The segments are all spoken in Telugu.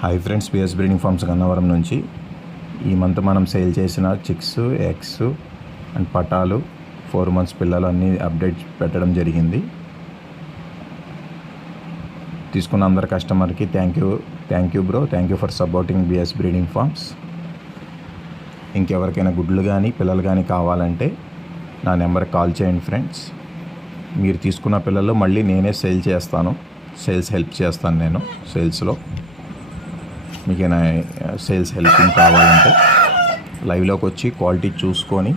Hi friends, P S breeding farms Gannavaram నుంచి ఈ మంత్ మనం సేల్ చేసిన చిక్స్, ఎగ్స్ అండ్ పటాలు 4 months పిల్లలు అన్నీ అప్డేట్ పెట్టడం జరిగింది. తీసుకున్న అందరు కస్టమర్కి thank you bro. Thank you for supporting B S breeding farms. ఇంకెవరికైనా గుడ్లు కానీ పిల్లలు కానీ కావాలంటే నా నెంబర్కి కాల్ చేయండి ఫ్రెండ్స్. మీరు తీసుకున్న పిల్లలు మళ్ళీ నేనే సేల్ చేస్తాను. సేల్స్ హెల్ప్ చేస్తాను నేను సేల్స్లో. మీకైనా సేల్స్ హెల్పింగ్ కావాలంటే లైవ్లోకి వచ్చి క్వాలిటీ చూసుకొని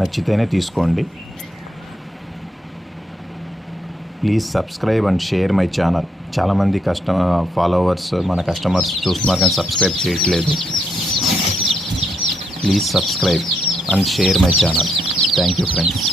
నచ్చితేనే తీసుకోండి. Please subscribe and share my channel. చాలామంది ఫాలోవర్స్ మన కస్టమర్స్ చూస్తున్నారు కానీ సబ్స్క్రైబ్ చేయట్లేదు. Please subscribe and share my channel. Thank you friends.